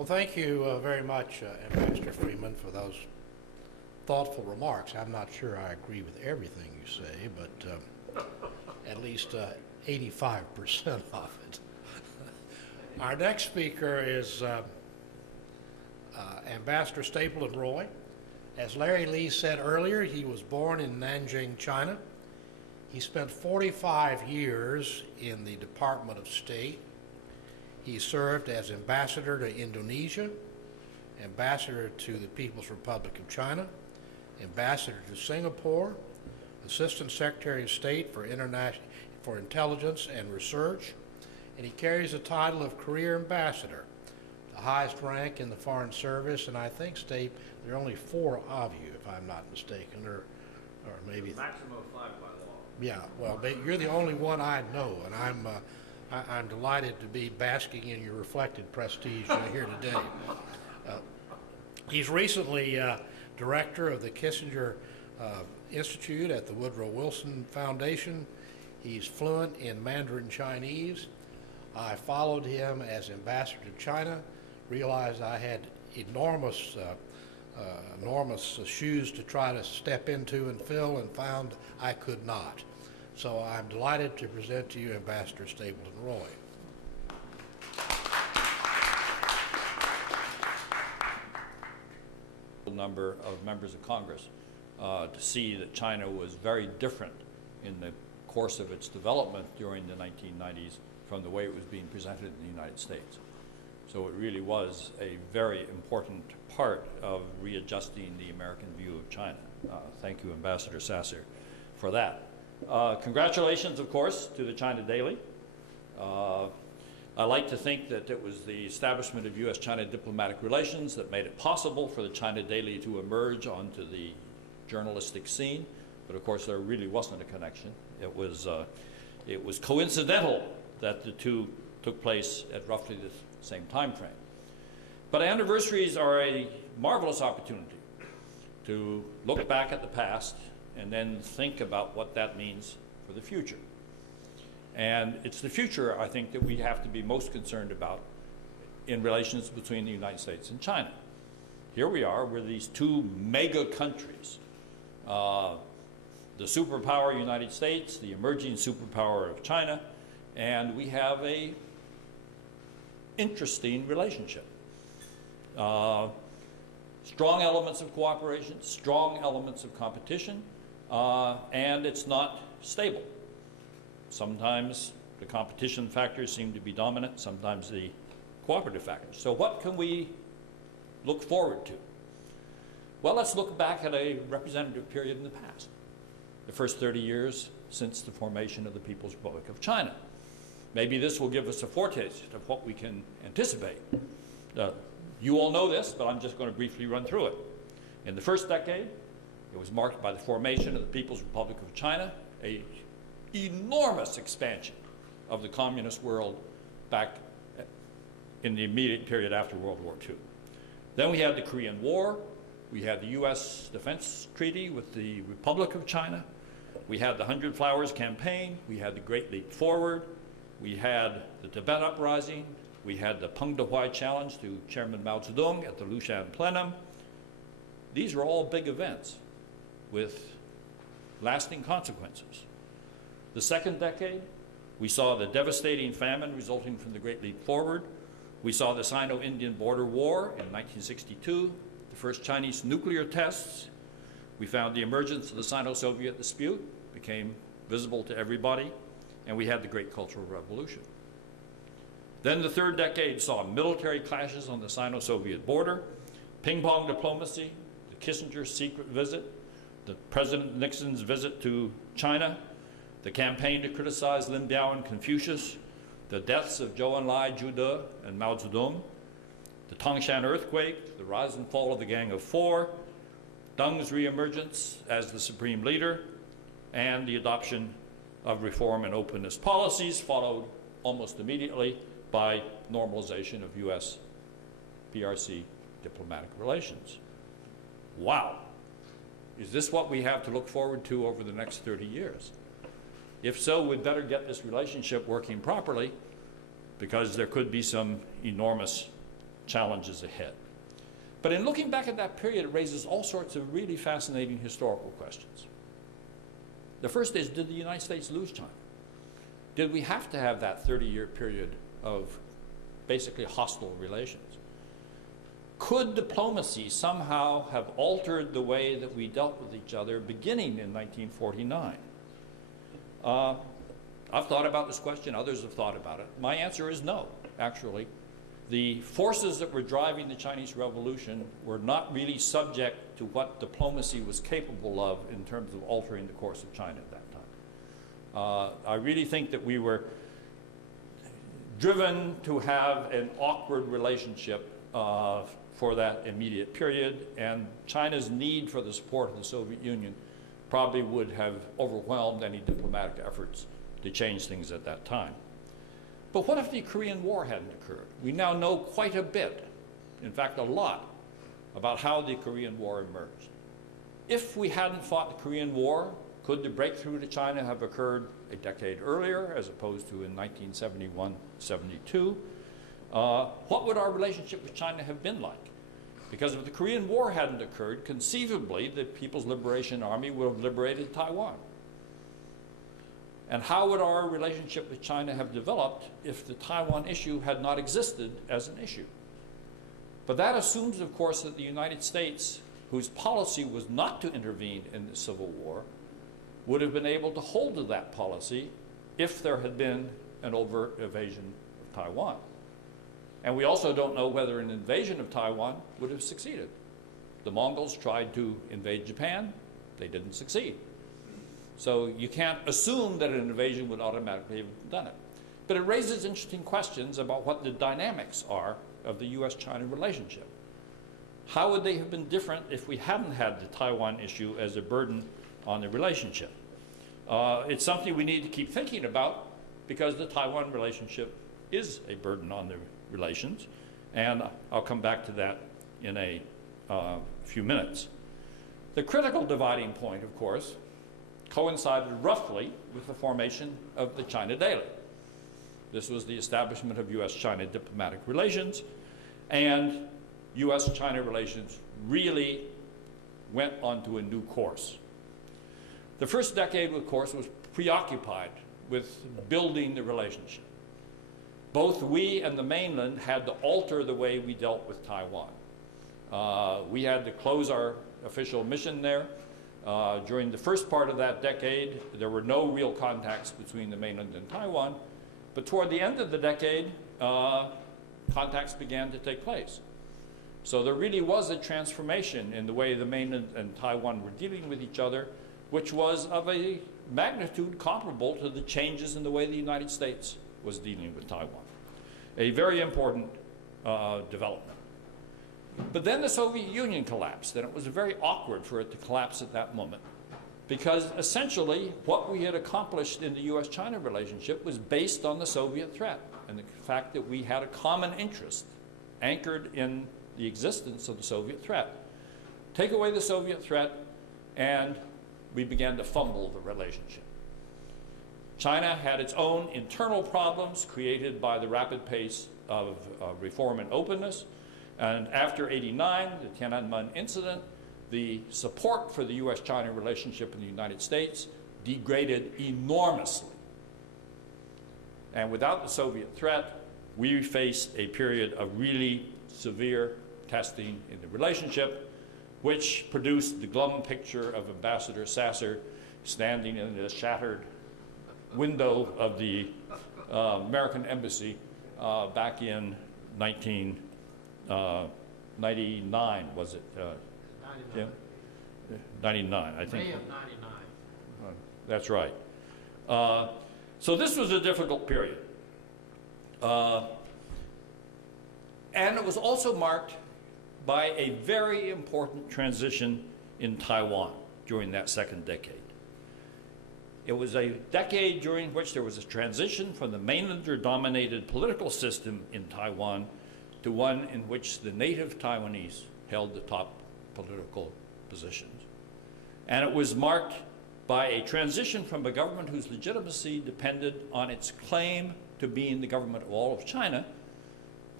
Well, thank you very much, Ambassador Freeman, for those thoughtful remarks. I'm not sure I agree with everything you say, but at least 85% of it. Our next speaker is Ambassador Stapleton Roy. As Larry Lee said earlier, he was born in Nanjing, China. He spent 45 years in the Department of State. He served as ambassador to Indonesia, ambassador to the People's Republic of China, ambassador to Singapore, assistant secretary of state for intelligence and research, and he carries the title of career ambassador, the highest rank in the Foreign Service. And I think, State, there are only 4 of you, if I'm not mistaken, or maybe maximum of 5 by law. Yeah, well, you're the only one I know, and I'm delighted to be basking in your reflected prestige here today. He's recently director of the Kissinger Institute at the Woodrow Wilson Foundation. He's fluent in Mandarin Chinese. I followed him as ambassador to China, realized I had enormous shoes to try to step into and fill, and found I could not. So I'm delighted to present to you Ambassador Stapleton Roy. Number of members of Congress to see that China was very different in the course of its development during the 1990s from the way it was being presented in the United States. So it really was a very important part of readjusting the American view of China. Thank you, Ambassador Sasser, for that. Congratulations, of course, to the China Daily. I like to think that it was the establishment of U.S. China diplomatic relations that made it possible for the China Daily to emerge onto the journalistic scene. But of course, there really wasn't a connection. It was coincidental that the two took place at roughly the same time frame. But anniversaries are a marvelous opportunity to look back at the past and then think about what that means for the future. And it's the future, I think, that we have to be most concerned about in relations between the United States and China. Here we are, we're these 2 mega countries, the superpower United States, the emerging superpower of China, and we have a interesting relationship. Strong elements of cooperation, strong elements of competition, and it's not stable. Sometimes the competition factors seem to be dominant, sometimes the cooperative factors. So what can we look forward to? Well, let's look back at a representative period in the past, the first 30 years since the formation of the People's Republic of China. Maybe this will give us a foretaste of what we can anticipate. You all know this, but I'm just going to briefly run through it. In the first decade, it was marked by the formation of the People's Republic of China, an enormous expansion of the communist world back in the immediate period after World War II. Then we had the Korean War. We had the U.S. Defense Treaty with the Republic of China. We had the 100 Flowers campaign. We had the Great Leap Forward. We had the Tibet Uprising. We had the Peng Dehuai Challenge to Chairman Mao Zedong at the Lushan Plenum. These are all big events with lasting consequences. The second decade, we saw the devastating famine resulting from the Great Leap Forward. We saw the Sino-Indian border war in 1962, the first Chinese nuclear tests. We found the emergence of the Sino-Soviet dispute became visible to everybody, and we had the Great Cultural Revolution. Then the third decade saw military clashes on the Sino-Soviet border, ping-pong diplomacy, the Kissinger secret visit, the President Nixon's visit to China, the campaign to criticize Lin Biao and Confucius, the deaths of Zhou Enlai, Zhu De, and Mao Zedong, the Tangshan earthquake, the rise and fall of the Gang of Four, Deng's reemergence as the supreme leader, and the adoption of reform and openness policies, followed almost immediately by normalization of U.S. PRC diplomatic relations. Wow. Is this what we have to look forward to over the next 30 years? If so, we'd better get this relationship working properly, because there could be some enormous challenges ahead. But in looking back at that period, it raises all sorts of really fascinating historical questions. The first is, did the United States lose China? Did we have to have that 30-year period of basically hostile relations? Could diplomacy somehow have altered the way that we dealt with each other beginning in 1949? I've thought about this question, others have thought about it. My answer is no, actually. The forces that were driving the Chinese Revolution were not really subject to what diplomacy was capable of in terms of altering the course of China at that time. I really think that we were driven to have an awkward relationship for that immediate period, and China's need for the support of the Soviet Union probably would have overwhelmed any diplomatic efforts to change things at that time. But what if the Korean War hadn't occurred? We now know quite a bit, in fact a lot, about how the Korean War emerged. If we hadn't fought the Korean War, could the breakthrough to China have occurred a decade earlier as opposed to in 1971-72? What would our relationship with China have been like? Because if the Korean War hadn't occurred, conceivably the People's Liberation Army would have liberated Taiwan. And how would our relationship with China have developed if the Taiwan issue had not existed as an issue? But that assumes, of course, that the United States, whose policy was not to intervene in the Civil War, would have been able to hold to that policy if there had been an overt invasion of Taiwan. And we also don't know whether an invasion of Taiwan would have succeeded. The Mongols tried to invade Japan. They didn't succeed. So you can't assume that an invasion would automatically have done it. But it raises interesting questions about what the dynamics are of the U.S.-China relationship. How would they have been different if we hadn't had the Taiwan issue as a burden on the relationship? It's something we need to keep thinking about because the Taiwan relationship is a burden on the relations, and I'll come back to that in a few minutes. The critical dividing point, of course, coincided roughly with the formation of the China Daily. This was the establishment of U.S.-China diplomatic relations, and U.S.-China relations really went onto a new course. The first decade, of course, was preoccupied with building the relationship. Both we and the mainland had to alter the way we dealt with Taiwan. We had to close our official mission there. During the first part of that decade, there were no real contacts between the mainland and Taiwan, but toward the end of the decade, contacts began to take place. So there really was a transformation in the way the mainland and Taiwan were dealing with each other, which was of a magnitude comparable to the changes in the way the United States was dealing with Taiwan. A very important development. But then the Soviet Union collapsed, and it was very awkward for it to collapse at that moment, because essentially what we had accomplished in the U.S.-China relationship was based on the Soviet threat and the fact that we had a common interest anchored in the existence of the Soviet threat. Take away the Soviet threat, and we began to fumble the relationship. China had its own internal problems created by the rapid pace of reform and openness. And after '89, the Tiananmen incident, the support for the U.S.-China relationship in the United States degraded enormously. And without the Soviet threat, we faced a period of really severe testing in the relationship, which produced the glum picture of Ambassador Sasser standing in the shattered window of the American embassy back in 1999, was it? 99. Yeah? 99, I think. May of 99. That's right. So this was a difficult period. And it was also marked by a very important transition in Taiwan during that second decade. It was a decade during which there was a transition from the mainlander-dominated political system in Taiwan to one in which the native Taiwanese held the top political positions. And it was marked by a transition from a government whose legitimacy depended on its claim to being the government of all of China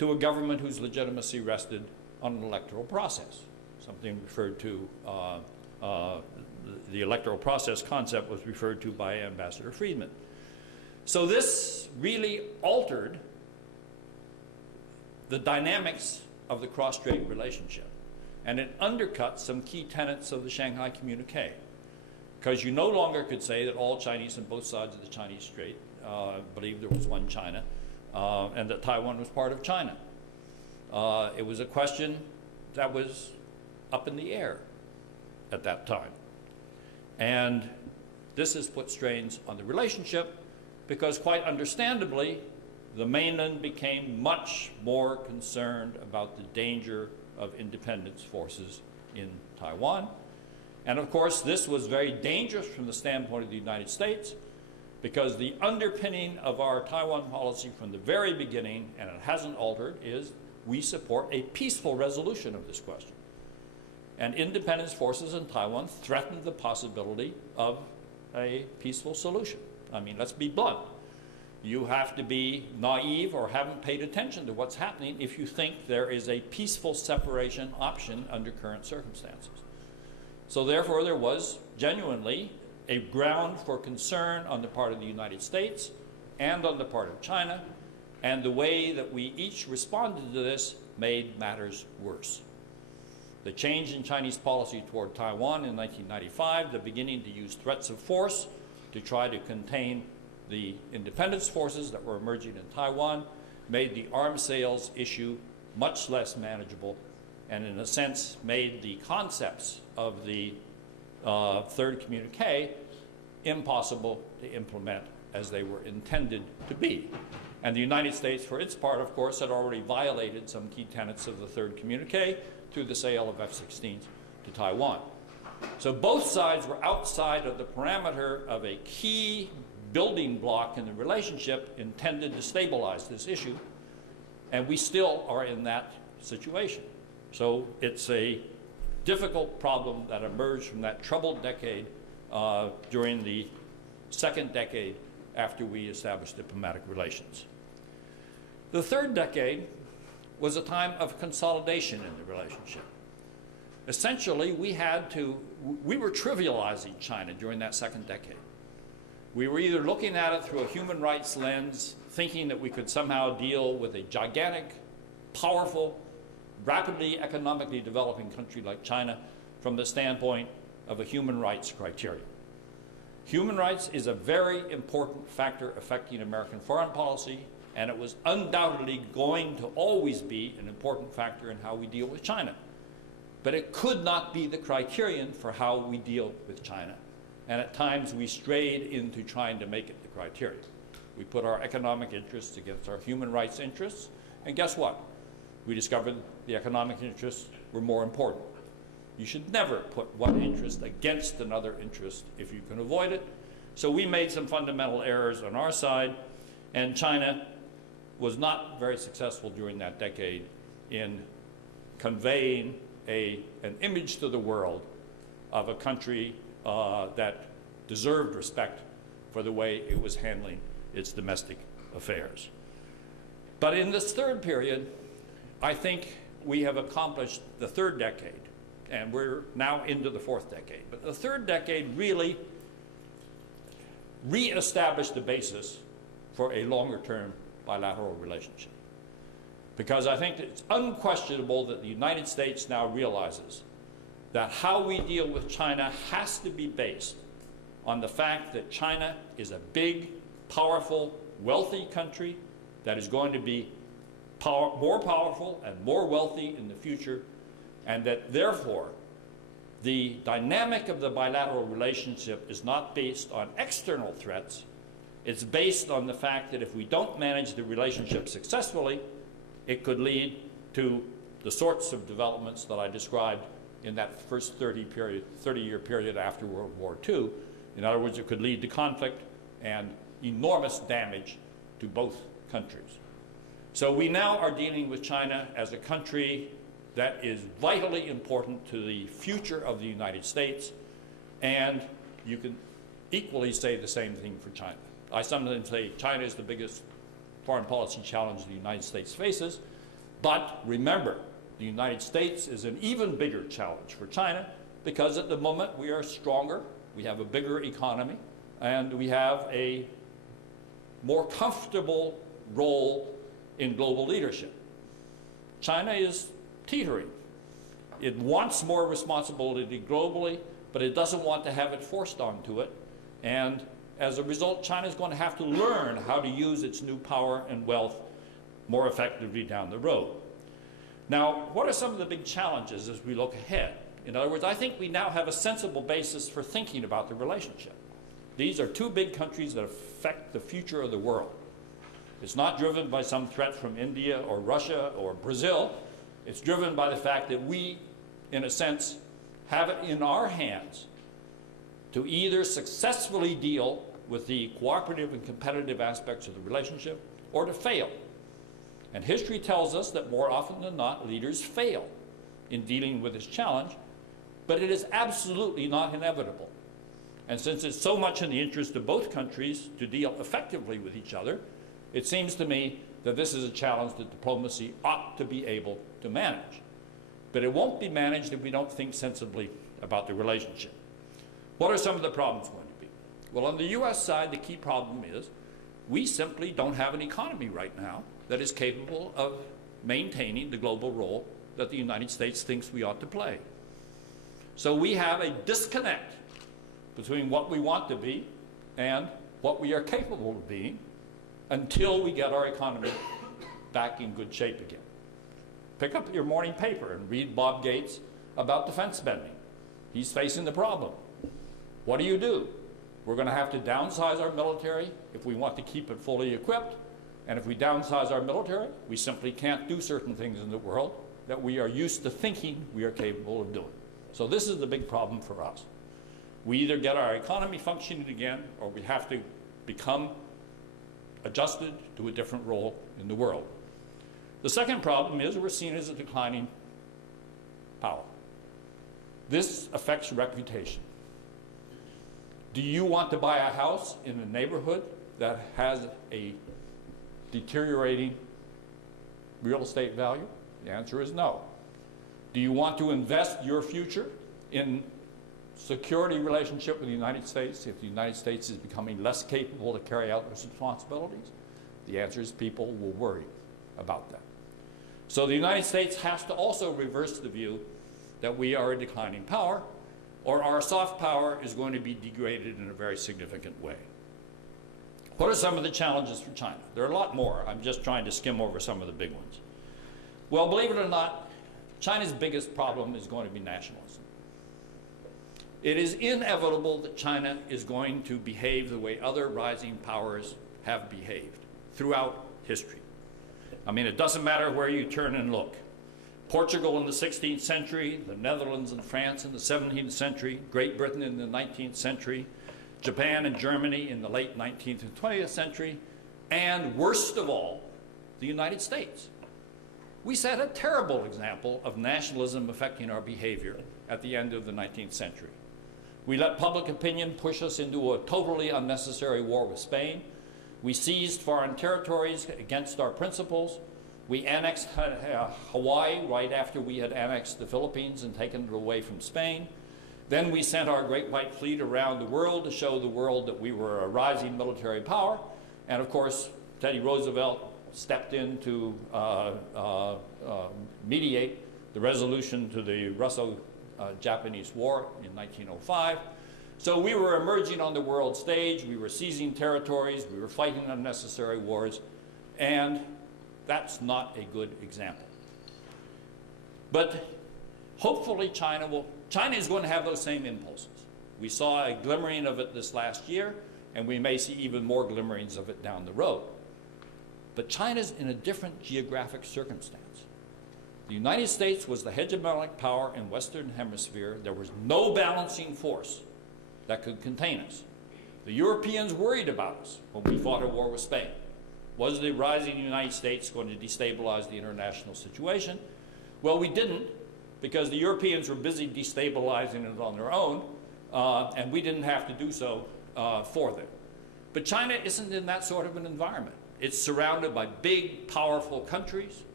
to a government whose legitimacy rested on an electoral process, something referred to, the electoral process concept was referred to by Ambassador Friedman. So this really altered the dynamics of the cross-strait relationship, and it undercut some key tenets of the Shanghai Communique, because you no longer could say that all Chinese on both sides of the Chinese Strait believed there was one China, and that Taiwan was part of China. It was a question that was up in the air at that time. And this has put strains on the relationship because, quite understandably, the mainland became much more concerned about the danger of independence forces in Taiwan. And of course, this was very dangerous from the standpoint of the United States, because the underpinning of our Taiwan policy from the very beginning, and it hasn't altered, is we support a peaceful resolution of this question. And independence forces in Taiwan threaten the possibility of a peaceful solution. I mean, let's be blunt. You have to be naive or haven't paid attention to what's happening if you think there is a peaceful separation option under current circumstances. So therefore, there was genuinely a ground for concern on the part of the United States and on the part of China, and the way that we each responded to this made matters worse. The change in Chinese policy toward Taiwan in 1995, the beginning to use threats of force to try to contain the independence forces that were emerging in Taiwan, made the arms sales issue much less manageable, and in a sense made the concepts of the third communique impossible to implement as they were intended to be. And the United States, for its part, of course, had already violated some key tenets of the third communique through the sale of F-16s to Taiwan. So both sides were outside of the parameter of a key building block in the relationship intended to stabilize this issue, and we still are in that situation. So it's a difficult problem that emerged from that troubled decade during the second decade after we established diplomatic relations. The third decade was a time of consolidation in the relationship. Essentially, we were trivializing China during that second decade. We were either looking at it through a human rights lens, thinking that we could somehow deal with a gigantic, powerful, rapidly economically developing country like China from the standpoint of a human rights criterion. Human rights is a very important factor affecting American foreign policy, and it was undoubtedly going to always be an important factor in how we deal with China. But it could not be the criterion for how we deal with China. And at times we strayed into trying to make it the criterion. We put our economic interests against our human rights interests, and guess what? We discovered the economic interests were more important. You should never put one interest against another interest if you can avoid it. So we made some fundamental errors on our side, and China was not very successful during that decade in conveying an image to the world of a country that deserved respect for the way it was handling its domestic affairs. But in this third period, I think we have accomplished the third decade, and we're now into the fourth decade. But the third decade really re-established the basis for a longer-term bilateral relationship. Because I think it's unquestionable that the United States now realizes that how we deal with China has to be based on the fact that China is a big, powerful, wealthy country that is going to be more powerful and more wealthy in the future, and that therefore the dynamic of the bilateral relationship is not based on external threats. It's based on the fact that if we don't manage the relationship successfully, it could lead to the sorts of developments that I described in that first 30-year period after World War II. In other words, it could lead to conflict and enormous damage to both countries. So we now are dealing with China as a country that is vitally important to the future of the United States, and you can equally say the same thing for China. I sometimes say China is the biggest foreign policy challenge the United States faces, But remember, the United States is an even bigger challenge for China because at the moment we are stronger, we have a bigger economy, and we have a more comfortable role in global leadership. China is teetering. It wants more responsibility globally, but it doesn't want to have it forced onto it. And as a result, China is going to have to learn how to use its new power and wealth more effectively down the road. Now, what are some of the big challenges as we look ahead? In other words, I think we now have a sensible basis for thinking about the relationship. These are two big countries that affect the future of the world. It's not driven by some threat from India or Russia or Brazil. It's driven by the fact that we, in a sense, have it in our hands to either successfully deal with the cooperative and competitive aspects of the relationship or to fail. And history tells us that more often than not, leaders fail in dealing with this challenge, but it is absolutely not inevitable. And since it's so much in the interest of both countries to deal effectively with each other, it seems to me that this is a challenge that diplomacy ought to be able to manage. But it won't be managed if we don't think sensibly about the relationship. What are some of the problems going to be? Well, on the U.S. side, the key problem is we simply don't have an economy right now that is capable of maintaining the global role that the United States thinks we ought to play. So we have a disconnect between what we want to be and what we are capable of being until we get our economy back in good shape again. Pick up your morning paper and read Bob Gates about defense spending. He's facing the problem. What do? We're going to have to downsize our military if we want to keep it fully equipped. And if we downsize our military, we simply can't do certain things in the world that we are used to thinking we are capable of doing. So this is the big problem for us. We either get our economy functioning again, or we have to become adjusted to a different role in the world. The second problem is we're seen as a declining power. This affects reputation. Do you want to buy a house in a neighborhood that has a deteriorating real estate value? The answer is no. Do you want to invest your future in security relationship with the United States if the United States is becoming less capable to carry out its responsibilities? The answer is people will worry about that. So the United States has to also reverse the view that we are a declining power, or our soft power is going to be degraded in a very significant way. What are some of the challenges for China? There are a lot more. I'm just trying to skim over some of the big ones. Well, believe it or not, China's biggest problem is going to be nationalism. It is inevitable that China is going to behave the way other rising powers have behaved throughout history. I mean, it doesn't matter where you turn and look. Portugal in the 16th century, the Netherlands and France in the 17th century, Great Britain in the 19th century, Japan and Germany in the late 19th and 20th century, and worst of all, the United States. We set a terrible example of nationalism affecting our behavior at the end of the 19th century. We let public opinion push us into a totally unnecessary war with Spain. We seized foreign territories against our principles. We annexed Hawaii right after we had annexed the Philippines and taken it away from Spain. Then we sent our Great White Fleet around the world to show the world that we were a rising military power. And of course, Teddy Roosevelt stepped in to mediate the resolution to the Russo-Japanese War in 1905. So we were emerging on the world stage, we were seizing territories, we were fighting unnecessary wars, and that's not a good example. But hopefully China is going to have those same impulses. We saw a glimmering of it this last year, and we may see even more glimmerings of it down the road. But China's in a different geographic circumstance. The United States was the hegemonic power in the Western Hemisphere. There was no balancing force that could contain us. The Europeans worried about us when we fought a war with Spain. Was the rising United States going to destabilize the international situation? Well, we didn't, because the Europeans were busy destabilizing it on their own, and we didn't have to do so for them. But China isn't in that sort of an environment. It's surrounded by big, powerful countries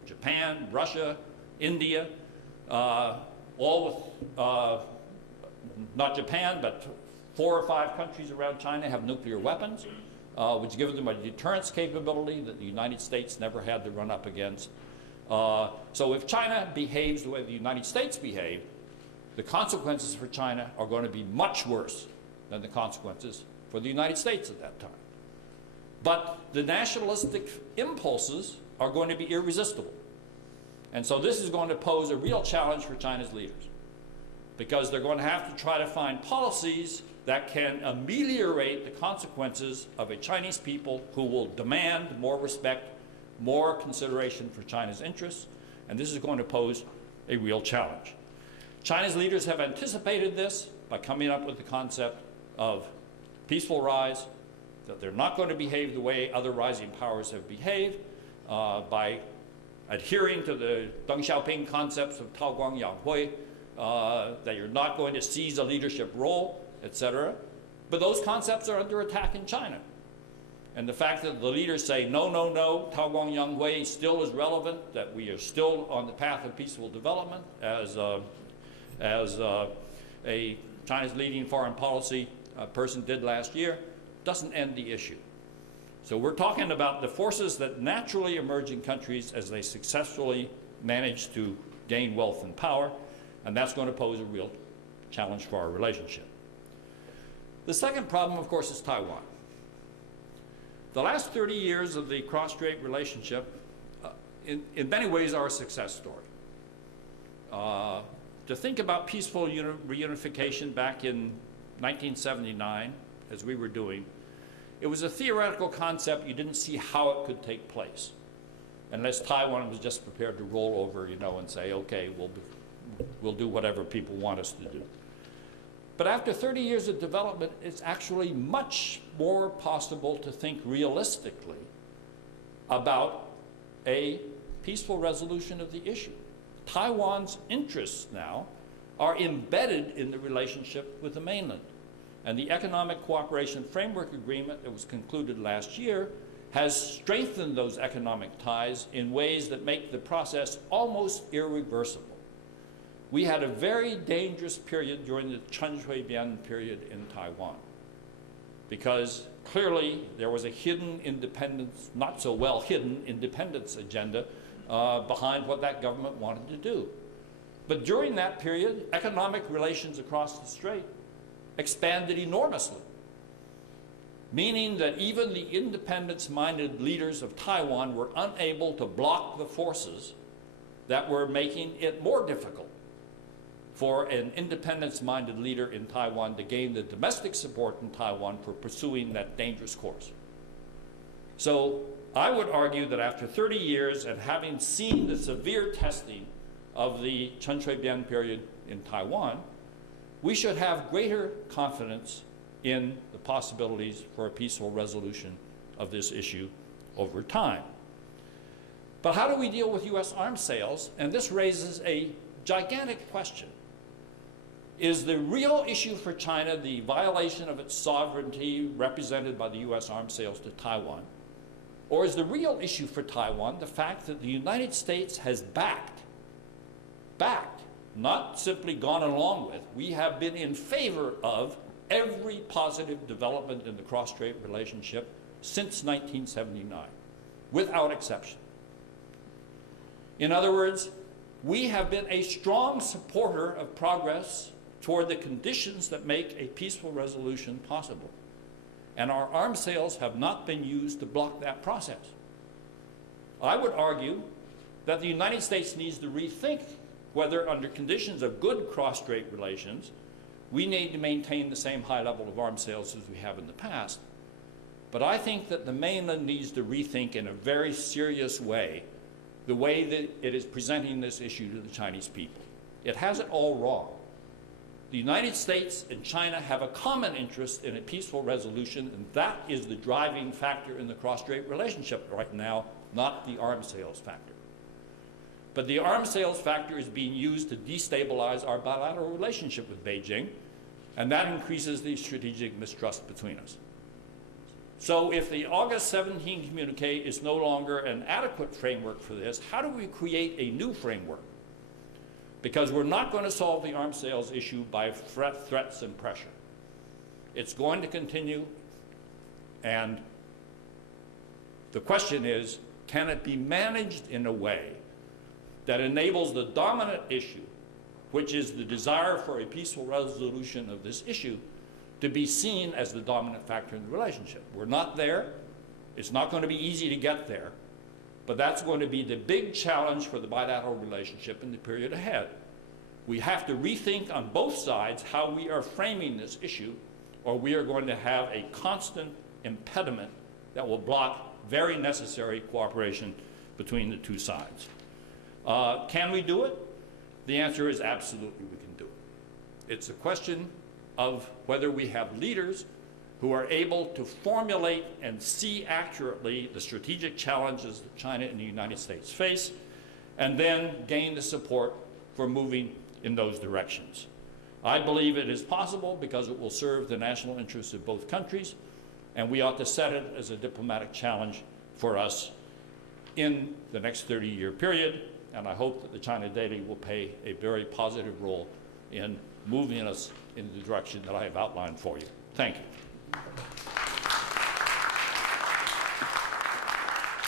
Japan, Russia, India, all with, not Japan, but 4 or 5 countries around China have nuclear weapons, which gives them a deterrence capability that the United States never had to run up against. So if China behaves the way the United States behave, the consequences for China are going to be much worse than the consequences for the United States at that time. But the nationalistic impulses are going to be irresistible. And so this is going to pose a real challenge for China's leaders, because they're going to have to try to find policies that can ameliorate the consequences of a Chinese people who will demand more respect, more consideration for China's interests, and this is going to pose a real challenge. China's leaders have anticipated this by coming up with the concept of peaceful rise, that they're not going to behave the way other rising powers have behaved, by adhering to the Deng Xiaoping concepts of Tao Guang Yang Hui, that you're not going to seize a leadership role, etc. But those concepts are under attack in China. And the fact that the leaders say, no, no, no, Tao Guang Yang Hui still is relevant, that we are still on the path of peaceful development, as a China's leading foreign policy person did last year, doesn't end the issue. So we're talking about the forces that naturally emerge in countries as they successfully manage to gain wealth and power, and that's going to pose a real challenge for our relationship. The second problem, of course, is Taiwan. The last 30 years of the cross-strait relationship, in many ways, are a success story. To think about peaceful reunification back in 1979, as we were doing, it was a theoretical concept. You didn't see how it could take place, unless Taiwan was just prepared to roll over, you know, and say, okay, we'll do whatever people want us to do. But after 30 years of development, it's actually much more possible to think realistically about a peaceful resolution of the issue. Taiwan's interests now are embedded in the relationship with the mainland. And the Economic Cooperation Framework Agreement that was concluded last year has strengthened those economic ties in ways that make the process almost irreversible. We had a very dangerous period during the Chen Shui-bian period in Taiwan, because clearly there was a hidden independence, not so well hidden independence agenda behind what that government wanted to do. But during that period, economic relations across the strait expanded enormously, meaning that even the independence-minded leaders of Taiwan were unable to block the forces that were making it more difficult for an independence-minded leader in Taiwan to gain the domestic support in Taiwan for pursuing that dangerous course. So I would argue that after 30 years and having seen the severe testing of the Chen Shui-bian period in Taiwan, we should have greater confidence in the possibilities for a peaceful resolution of this issue over time. But how do we deal with U.S. arms sales? And this raises a gigantic question. Is the real issue for China the violation of its sovereignty represented by the U.S. arms sales to Taiwan? Or is the real issue for Taiwan the fact that the United States has backed, not simply gone along with, we have been in favor of every positive development in the cross-strait relationship since 1979, without exception. In other words, we have been a strong supporter of progress toward the conditions that make a peaceful resolution possible. And our arms sales have not been used to block that process. I would argue that the United States needs to rethink whether, under conditions of good cross-strait relations, we need to maintain the same high level of arms sales as we have in the past. But I think that the mainland needs to rethink in a very serious way the way that it is presenting this issue to the Chinese people. It has it all wrong. The United States and China have a common interest in a peaceful resolution, and that is the driving factor in the cross-strait relationship right now, not the arms sales factor. But the arms sales factor is being used to destabilize our bilateral relationship with Beijing, and that increases the strategic mistrust between us. So if the August 17 communique is no longer an adequate framework for this, how do we create a new framework? Because we're not going to solve the arms sales issue by threats and pressure. It's going to continue, and the question is, can it be managed in a way that enables the dominant issue, which is the desire for a peaceful resolution of this issue, to be seen as the dominant factor in the relationship? We're not there. It's not going to be easy to get there, but that's going to be the big challenge for the bilateral relationship in the period ahead. We have to rethink on both sides how we are framing this issue, or we are going to have a constant impediment that will block very necessary cooperation between the two sides. Can we do it? The answer is absolutely we can do it. It's a question of whether we have leaders who are able to formulate and see accurately the strategic challenges that China and the United States face, and then gain the support for moving in those directions. I believe it is possible because it will serve the national interests of both countries, and we ought to set it as a diplomatic challenge for us in the next 30-year period, and I hope that the China Daily will play a very positive role in moving us in the direction that I have outlined for you. Thank you.